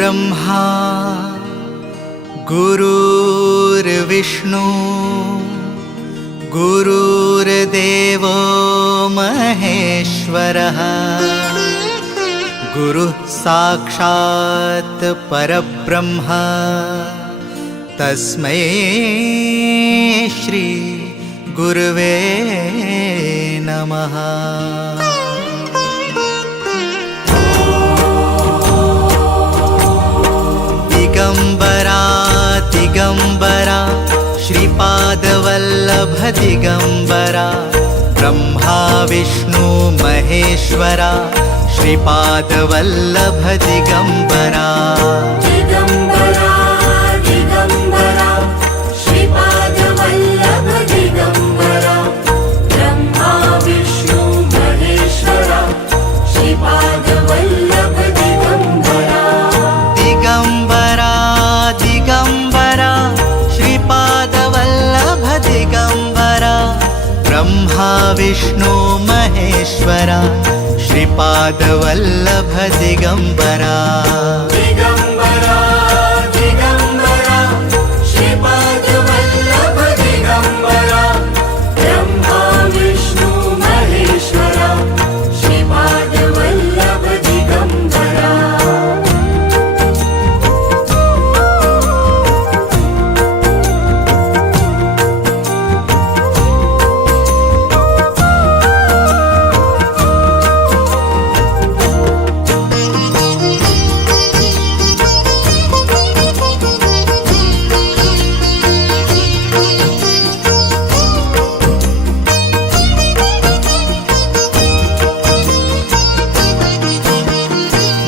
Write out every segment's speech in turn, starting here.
गुरुर्ब्रह्मा गुरुर्विष्णु गुरुर्देवो महेश्वरः गुरुः साक्षात् परब्रह्म तस्मै श्री गुरुवे नमः। दिगंबरा दिगंबरा श्रीपादवल्लभ दिगंबरा ब्रह्मा विष्णु महेश्वरा श्रीपादवल्लभ दिगंबरा। दिगंबरा दिगंबरा श्रीपादवल्लभ दिगंबरा ब्रह्मा विष्णु महेश्वरा श्रीपादवल्लभ दिगंबरा। दिगंबरा दिगंबरा श्रीपादवल्लभ दिगंबरा ब्रह्मा विष्णु महेश्वरा श्रीपादवल्लभ दिगंबरा। दिगंबरा दिगंबरा श्रीपादवल्लभ दिगंबरा ब्रह्मा विष्णु महेश्वरा श्रीपादवल्लभ दिगंबरा।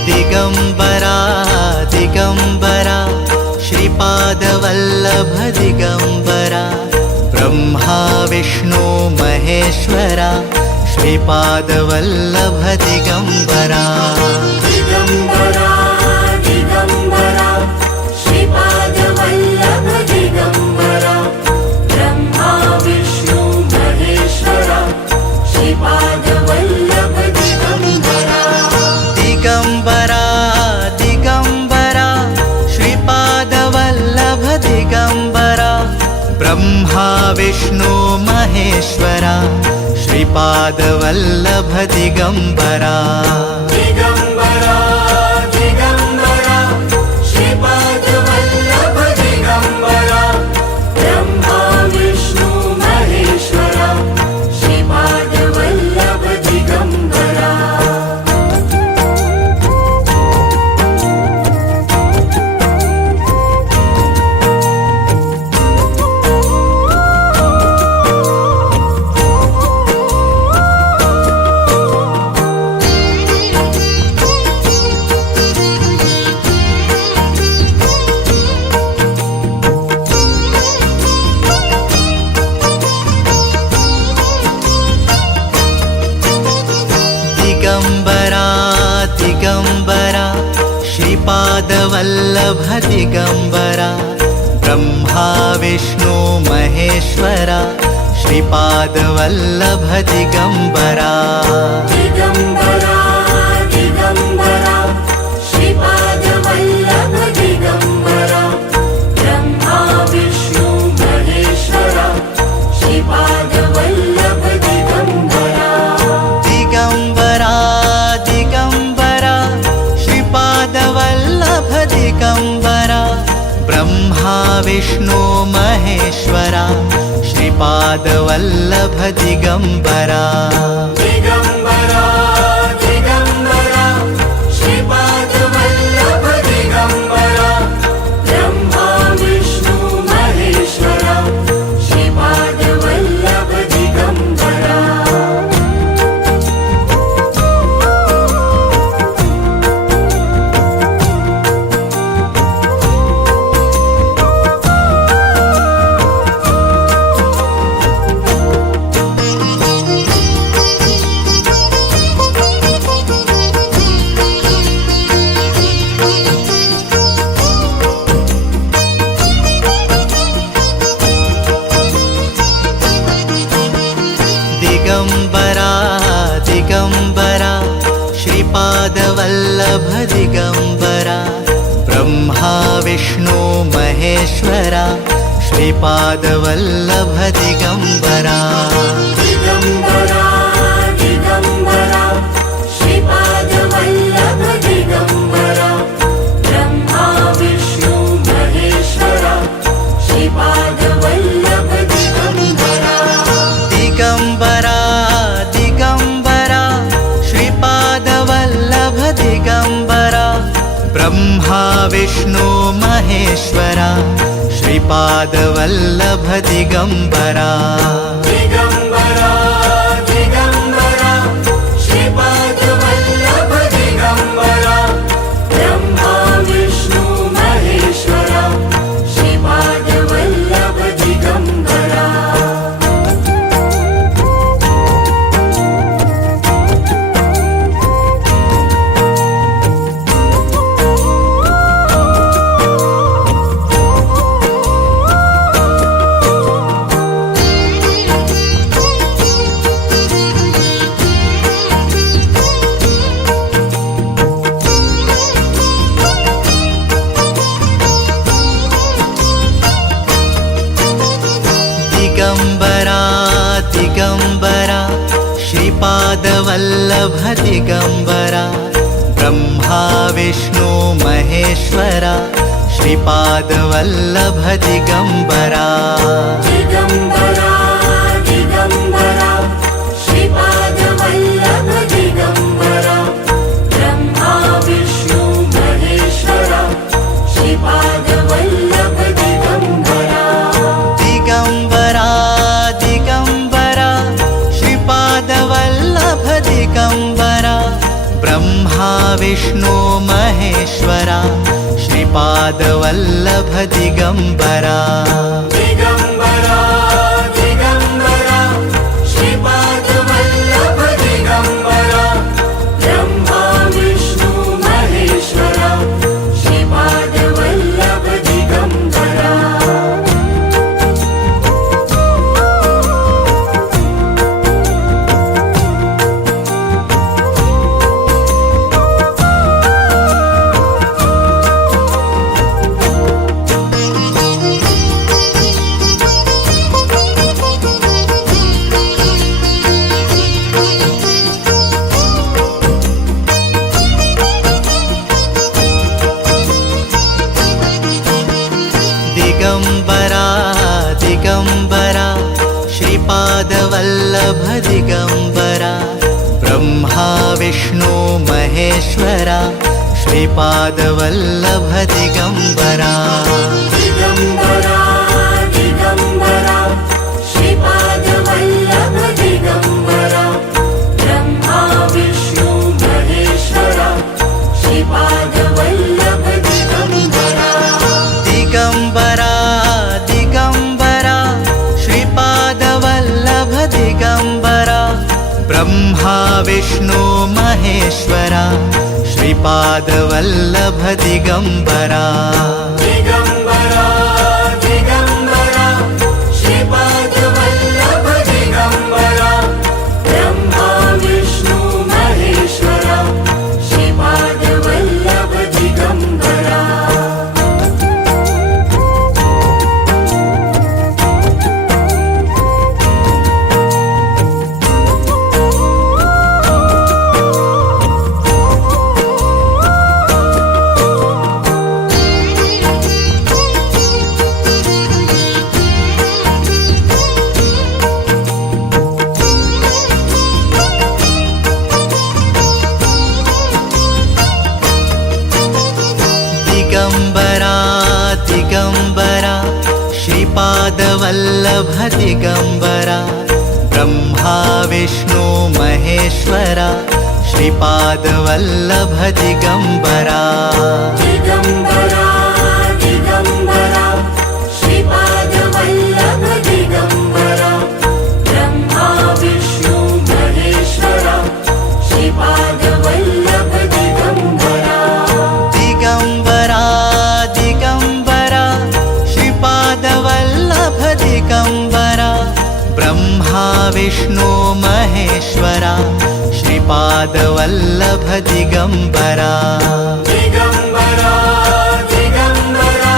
दिगंबरा दिगंबरा श्रीपादवल्लभ दिगंबरा ब्रह्मा विष्णु महेश्वरा श्रीपादवल्लभ दिगंबरा। दिगंबरा दिगंबरा श्रीपादवल्लभ दिगंबरा ब्रह्मा विष्णु महेश्वरा श्रीपादवल्लभ दिगंबरा। दिगंबरा दिगंबरा श्रीपादवल्लभ दिगंबरा ब्रह्मा विष्णु महेश्वरा श्रीपादवल्लभ दिगंबरा। दिगंबरा दिगंबरा श्रीपादवल्लभ दिगंबरा ब्रह्मा विष्णु महेश्वरा श्रीपादवल्लभ दिगंबरा। दिगंबरा दिगंबरा श्रीपादवल्लभ दिगंबरा ब्रह्मा विष्णु महेश्वरा श्रीपादवल्लभ दिगंबरा। दिगंबरा दिगंबरा श्रीपादवल्लभ दिगंबरा ब्रह्मा विष्णु महेश्वरा श्रीपादवल्लभ दिगंबरा। दिगंबरा दिगंबरा श्रीपादवल्लभ दिगंबरा ब्रह्मा विष्णु महेश्वरा श्रीपादवल्लभ दिगंबरा। दिगंबरा दिगंबरा श्रीपादवल्लभ दिगंबरा ब्रह्मा विष्णु महेश्वरा श्रीपादवल्लभ दिगंबरा। दिगंबरा श्रीपादवल्लभ दिगंबरा विष्णु महेश्वरा श्रीपादवल्लभ दिगम्बरा दिगम्बरा दिगम्बरा श्रीपादवल्लभ दिगम्बरा ब्रह्मा विष्णु महेश्वरा श्रीपादवल्लभ दिगम्बरा दिगम्बरा दिगम्बरा श्रीपादवल्लभ दिगम्बरा ब्रह्मा विष्णु महेश्वरा श्रीपादवल्लभ दिगम्बरा दिगम्बरा दिगम्बरा श्रीपादवल्लभ दिगम्बरा ब्रह्मा विष्णु महेश्वरा श्रीपादवल्लभ दिगम्बरा दिगम्बरा दिगम्बरा श्रीपादवल्लभ दिगम्बरा ब्रह्मा विष्णु महेश्वरा श्रीपादवल्लभ दिगम्बरा दिगम्बरा दिगम्बरा श्रीपादवल्लभ दिगम्बरा ब्रह्मा विष्णु महेश्वरा श्रीपादवल्लभ दिगम्बरा दिगम्बरा दिगम्बरा श्रीपादवल्लभ दिगम्बरा ब्रह्मा विष्णु महेश्वरा श्रीपादवल्लभ दिगम्बरा दिगम्बरा दिगम्बरा श्रीपादवल्लभ दिगम्बरा ब्रह्मा विष्णु महेश्वरा श्रीपादवल्लभ दिगम्बरा दिगम्बरा दिगम्बरा श्रीपादवल्लभ दिगम्बरा ब्रह्मा विष्णु महेश्वरा श्रीपादवल्लभ दिगम्बरा दिगम्बरा दिगम्बरा श्रीपादवल्लभ दिगम्बरा ब्रह्मा विष्णु महेश्वरा श्रीपादवल्लभ दिगम्बरा दिगम्बरा दिगम्बरा श्रीपादवल्लभ दिगम्बरा ब्रह्मा विष्णु महेश्वरा श्रीपादवल्लभ दिगम्बरा दिगम्बरा दिगम्बरा श्रीपादवल्लभ दिगम्बरा ब्रह्मा विष्णु महेश्वरा श्रीपादवल्लभ दिगम्बरा दिगम्बरा दिगम्बरा श्रीपादवल्लभ दिगम्बरा ब्रह्मा विष्णु महेश्वरा श्रीपादवल्लभ दिगम्बरा दिगम्बरा दिगम्बरा श्रीपादवल्लभ दिगम्बरा ब्रह्मा विष्णु महेश्वरा श्रीपादवल्लभ दिगम्बरा दिगम्बरा दिगम्बरा श्रीपादवल्लभ दिगम्बरा ब्रह्मा विष्णु महेश्वरा श्रीपादवल्लभ दिगम्बरा दिगम्बरा दिगम्बरा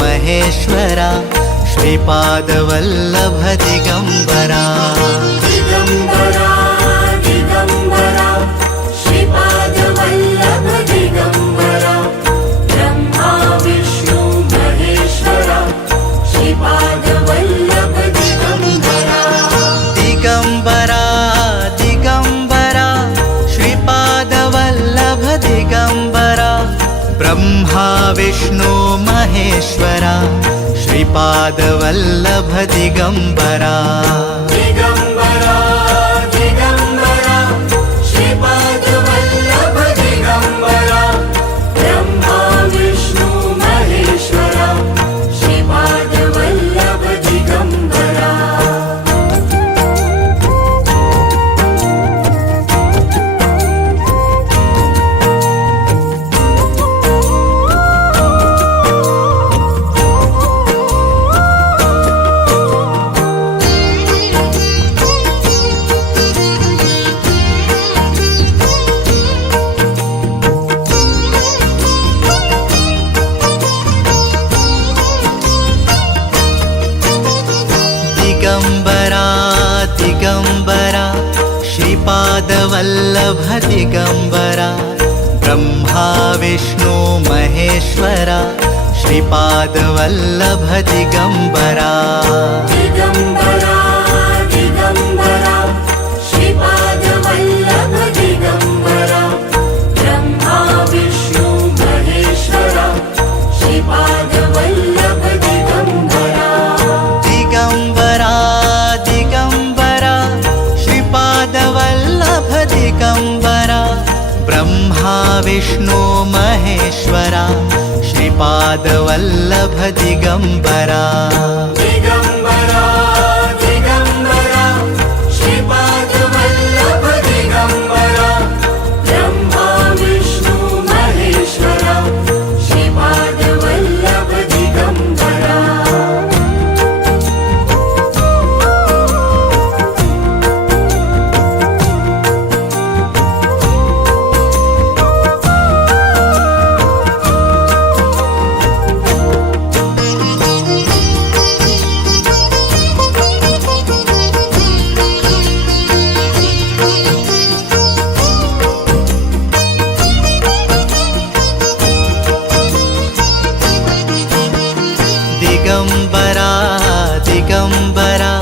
महेश्वरा श्रीपादवल्लभ दिगम्बरा दिगम्बरा दिगम्बरा श्रीपादवल्लभ दिगम्बरा ब्रह्मा विष्णु महेश्वरा श्रीपादवल्लभ दिगम्बरा दिगम्बरा दिगम्बरा श्रीपादवल्लभ दिगम्बरा ब्रह्मा विष्णु महेश्वरा श्रीपादवल्लभ दिगम्बरा दिगम्बरा दिगम्बरा श्रीपादवल्लभ दिगम्बरा ब्रह्मा विष्णु महेश्वरा श्रीपादवल्लभ दिगम्बरा दिगम्बरा दिगम्बरा श्रीपादवल्लभ दिगम्बरा ब्रह्मा विष्णु महेश्वरा श्रीपादवल्लभ दिगम्बरा दिगम्बरा दिगम्बरा श्रीपादवल्लभ दिगम्बरा ब्रह्मा विष्णु महेश्वरा श्रीपादवल्लभ दिगम्बरा दिगम्बरा दिगम्बरा श्रीपादवल्लभ दिगम्बरा ब्रह्मा विष्णु महेश्वरा श्रीपादवल्लभ दिगम्बरा दिगम्बरा दिगम्बरा श्रीपादवल्लभ दिगम्बरा ब्रह्मा विष्णु महेश्वरा श्रीपादवल्लभ दिगम्बरा दिगम्बरा दिगम्बरा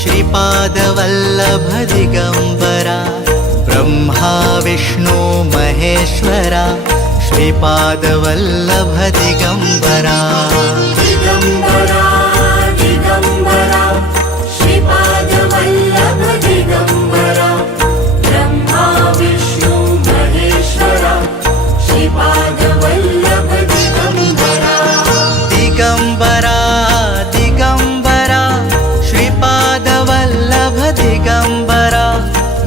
श्रीपादवल्लभ दिगम्बरा ब्रह्मा विष्णु महेश्वरा श्रीपादवल्लभ दिगम्बरा दिगम्बरा दिगम्बरा श्रीपादवल्लभ दिगम्बरा ब्रह्मा विष्णु महेश्वरा श्रीपादवल्लभ दिगम्बरा दिगम्बरा दिगम्बरा श्रीपादवल्लभ दिगम्बरा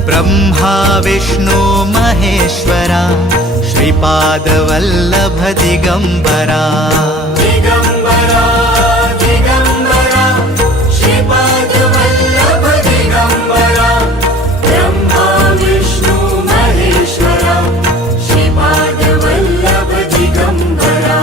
ब्रह्मा विष्णु महेश्वरा श्रीपादवल्लभ दिगम्बरा दिगम्बरा दिगम्बरा श्रीपादवल्लभ दिगम्बरा ब्रह्मा विष्णु महेश्वरा श्रीपादवल्लभ दिगम्बरा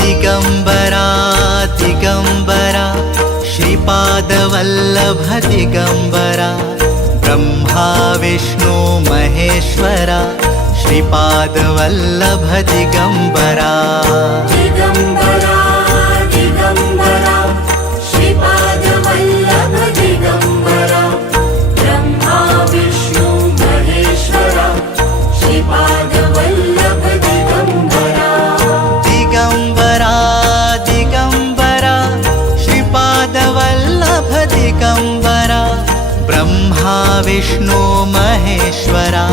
दिगम्बरा दिगम्बरा श्रीपादवल्लभ दिगम्बरा ब्रह्मा विष्णु महेश्वरा श्रीपादवल्लभ दिगम्बरा दिगम्बरा दिगम्बरा श्रीपादवल्लभ दिगम्बरा ब्रह्मा विष्णु महेश्वरा श्रीपादवल्लभ दिगम्बरा दिगम्बरा दिगम्बरा श्रीपादवल्लभ दिगम्बरा ब्रह्मा विष्णु महेश्वरा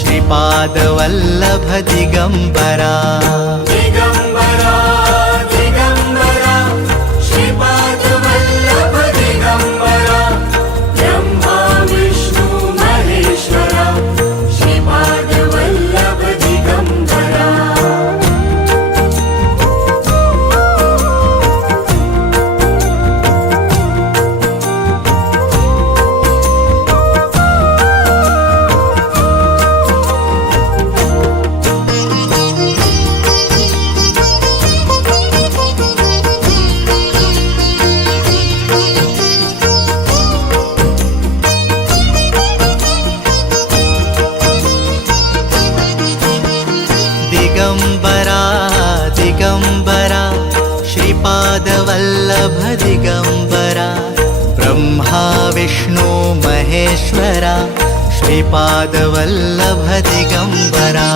श्रीपादवल्लभ दिगम्बरा दिगम्बरा दिगम्बरा श्रीपादवल्लभ दिगम्बरा ब्रह्मा विष्णु महेश्वरा श्रीपादवल्लभ दिगम्बरा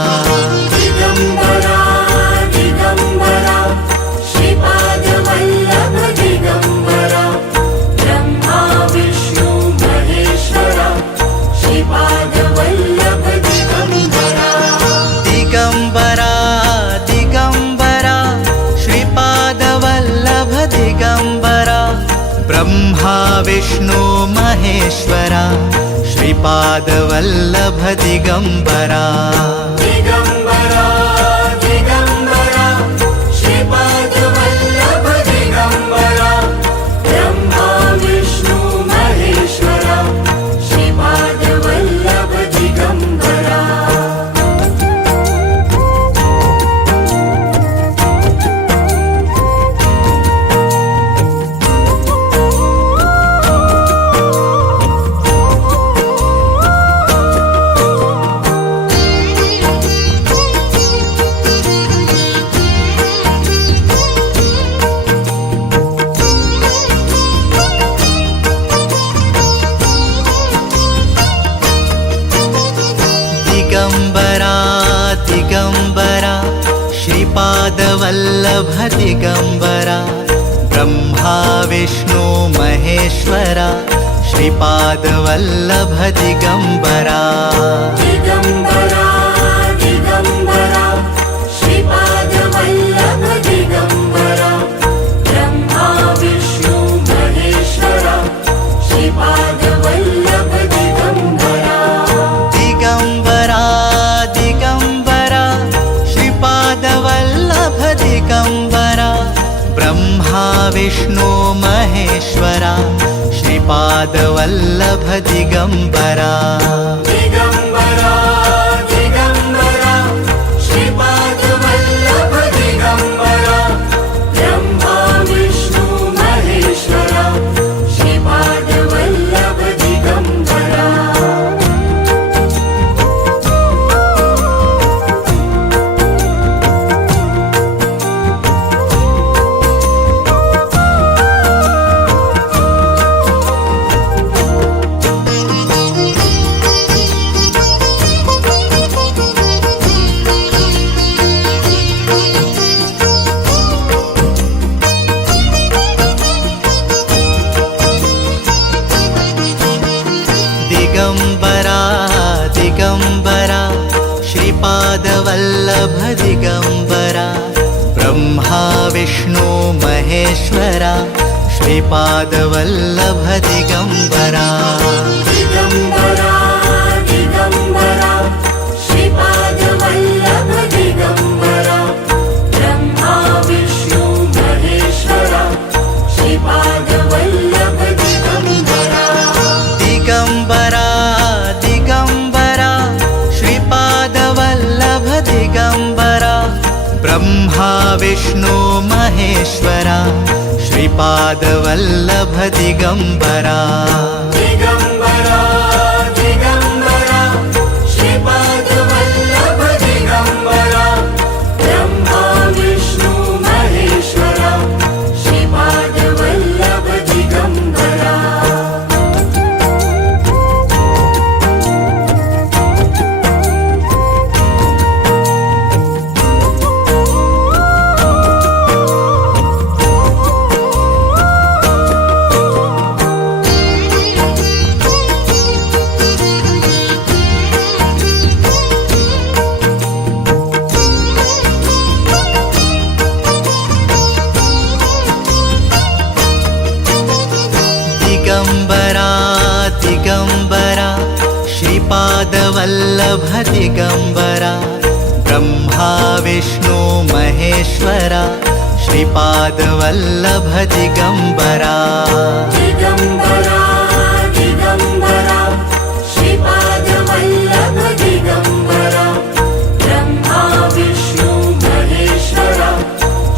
दिगम्बरा दिगम्बरा श्रीपादवल्लभ दिगम्बरा ब्रह्मा विष्णु महेश्वरा श्रीपादवल्लभ दिगम्बरा दिगम्बरा दिगम्बरा श्रीपादवल्लभ दिगम्बरा ब्रह्मा विष्णु महेश्वरा श्रीपादवल्लभ दिगम्बरा दिगम्बरा दिगम्बरा श्रीपादवल्लभ दिगम्बरा ब्रह्मा विष्णु महेश्वरा श्रीपादवल्लभ दिगम्बरा दिगम्बरा दिगम्बरा श्रीपादवल्लभ दिगम्बरा ब्रह्मा विष्णु महेश्वरा श्रीपादवल्लभ दिगम्बरा दिगम्बरा दिगम्बरा श्रीपादवल्लभ दिगम्बरा ब्रह्मा विष्णु महेश्वरा श्रीपादवल्लभ दिगम्बरा दिगम्बरा दिगम्बरा श्रीपादवल्लभ दिगम्बरा ब्रह्मा विष्णु महेश्वरा श्रीपादवल्लभ दिगम्बरा दिगम्बरा दिगम्बरा श्रीपादवल्लभ दिगम्बरा ब्रह्मा विष्णु महेश्वरा श्रीपादवल्लभ दिगम्बरा दिगम्बरा दिगम्बरा श्रीपादवल्लभ दिगम्बरा ब्रह्मा विष्णु महेश्वरा श्रीपादवल्लभ दिगम्बरा दिगम्बरा दिगम्बरा श्रीपादवल्लभ दिगम्बरा ब्रह्मा विष्णु महेश्वरा श्रीपादवल्लभ दिगम्बरा दिगम्बरा दिगम्बरा श्रीपादवल्लभ दिगम्बरा ब्रह्मा विष्णु महेश्वरा श्रीपादवल्लभ दिगम्बरा दिगम्बरा दिगम्बरा श्रीपादवल्लभ दिगम्बरा ब्रह्मा विष्णु महेश्वरा श्रीपादवल्लभ दिगम्बरा दिगम्बरा दिगम्बरा श्रीपादवल्लभ दिगम्बरा ब्रह्मा विष्णु महेश्वरा श्रीपादवल्लभ दिगम्बरा दिगम्बरा दिगम्बरा श्रीपादवल्लभ दिगम्बरा ब्रह्मा विष्णु महेश्वरा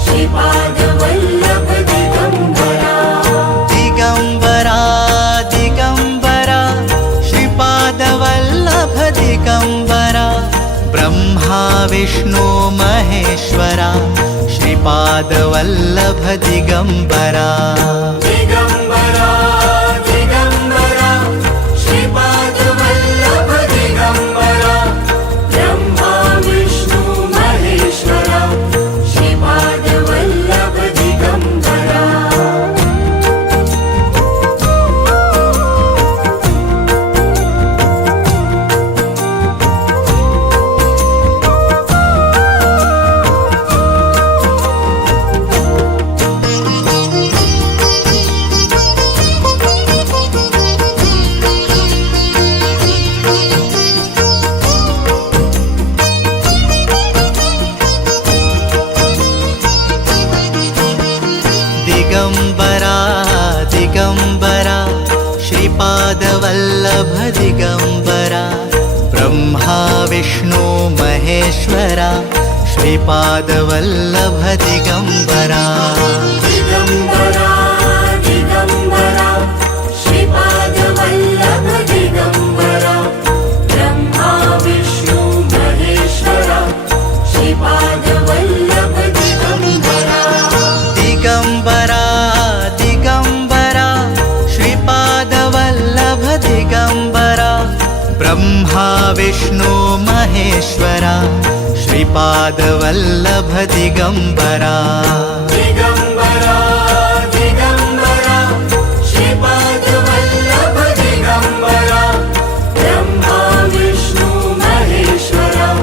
श्रीपादवल्लभ दिगम्बरा दिगम्बरा दिगम्बरा श्रीपादवल्लभ दिगम्बरा ब्रह्मा विष्णु महेश्वरा श्रीपादवल्लभ दिगम्बरा दिगम्बरा दिगम्बरा दिगम्बरा श्रीपादवल्लभ दिगम्बरा ब्रह्मा विष्णु महेश्वरा श्रीपादवल्लभ दिगम्बरा दिगम्बरा दिगम्बरा श्रीपादवल्लभ दिगम्बरा ब्रह्मा विष्णु महेश्वरा श्रीपादवल्लभ दिगम्बरा दिगम्बरा दिगम्बरा श्रीपादवल्लभ दिगम्बरा ब्रह्मा विष्णु महेश्वरा श्रीपादवल्लभ दिगम्बरा दिगम्बरा दिगम्बरा श्रीपादवल्लभ दिगम्बरा ब्रह्मा विष्णु महेश्वरा श्रीपादवल्लभ दिगम्बरा दिगम्बरा दिगम्बरा श्रीपादवल्लभ दिगम्बरा ब्रह्मा विष्णु महेश्वरा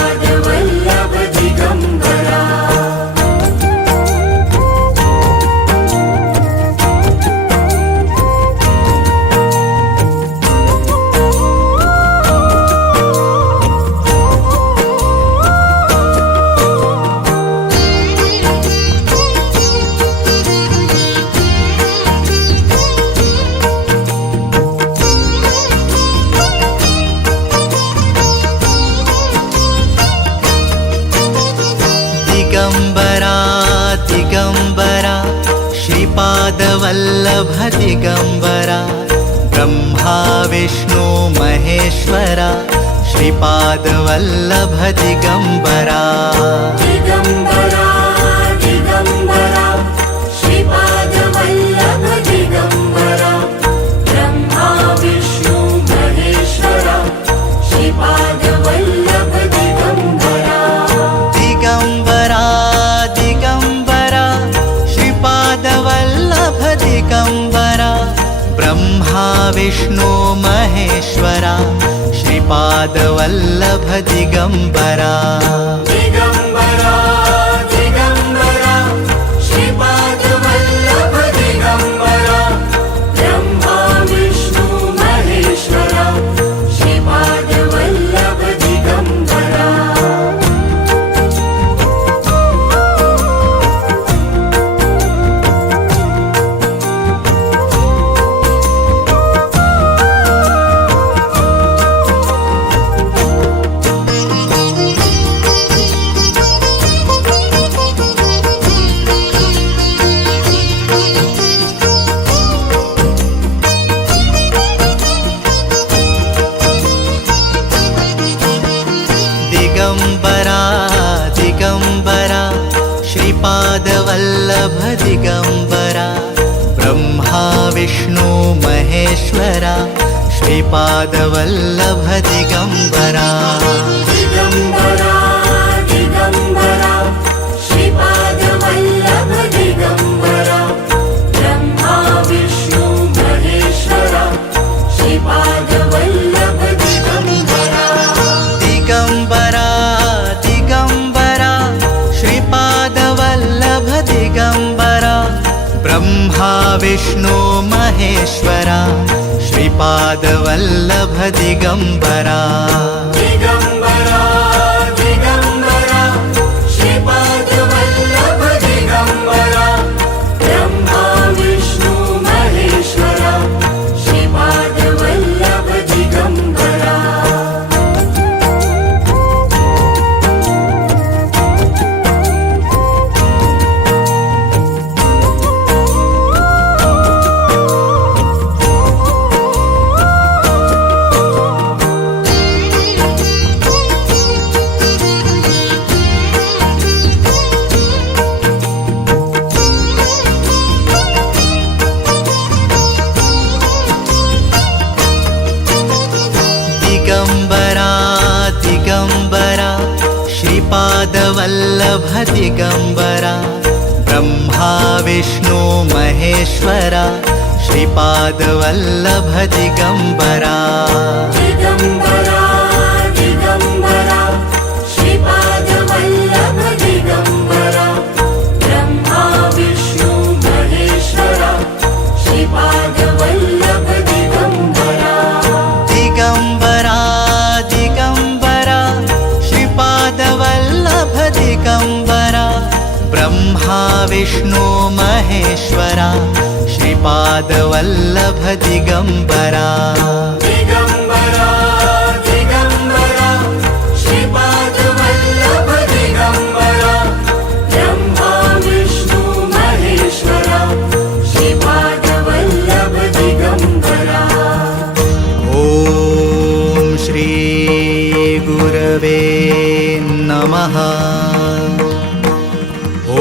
श्रीपादवल्लभ दिगम्बरा दिगम्बरा दिगम्बरा श्रीपादवल्लभ दिगम्बरा ब्रह्मा विष्णु महेश्वरा श्रीपादवल्लभ दिगम्बरा दिगम्बरा दिगम्बरा श्रीपादवल्लभ दिगम्बरा ब्रह्मा विष्णु महेश्वरा श्रीपादवल्लभ दिगम्बरा दिगम्बरा दिगम्बरा श्रीपादवल्लभ दिगम्बरा ब्रह्मा विष्णु महेश्वरा श्रीपादवल्लभ दिगम्बरा दिगम्बरा दिगम्बरा श्रीपादवल्लभ दिगम्बरा ब्रह्मा विष्णु महेश्वरा श्रीपादवल्लभ दिगम्बरा दिगम्बरा दिगम्बरा श्रीपादवल्लभ दिगम्बरा ब्रह्मा विष्णु महेश्वरा श्रीपादवल्लभ दिगम्बरा दिगम्बरा दिगम्बरा श्रीपादवल्लभ दिगम्बरा ब्रह्मा विष्णु महेश्वरा श्रीपादवल्लभ दिगम्बरा दिगम्बरा दिगम्बरा श्रीपादवल्लभ दिगम्बरा ब्रह्मा विष्णु महेश्वरा श्रीपादवल्लभ दिगम्बरा दिगम्बरा दिगम्बरा श्रीपादवल्लभ दिगम्बरा ब्रह्मा विष्णु महेश्वरा श्रीपादवल्लभ दिगम्बरा श्रीपादवल्लभ दिगम्बरा ब्रह्मा विष्णु महेश्वरा श्रीपादवल्लभ दिगम्बरा दिगम्बरा दिगम्बरा श्रीपादवल्लभ दिगम्बरा ब्रह्मा विष्णु महेश्वरा श्रीपादवल्लभ दिगम्बरा दिगम्बरा दिगम्बरा श्रीपादवल्लभ दिगम्बरा ब्रह्मा विष्णु महेश्वरा श्रीपादवल्लभ दिगम्बरा दिगम्बरा दिगम्बरा श्रीपादवल्लभ दिगम्बरा ब्रह्मा विष्णु महेश्वरा श्रीपादवल्लभ दिगम्बरा ॐ श्री गुरवे नमः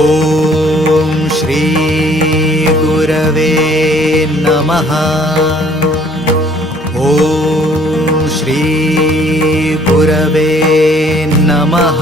ॐ श्री गुरवे नमः ॐ श्री गुरवे नमः।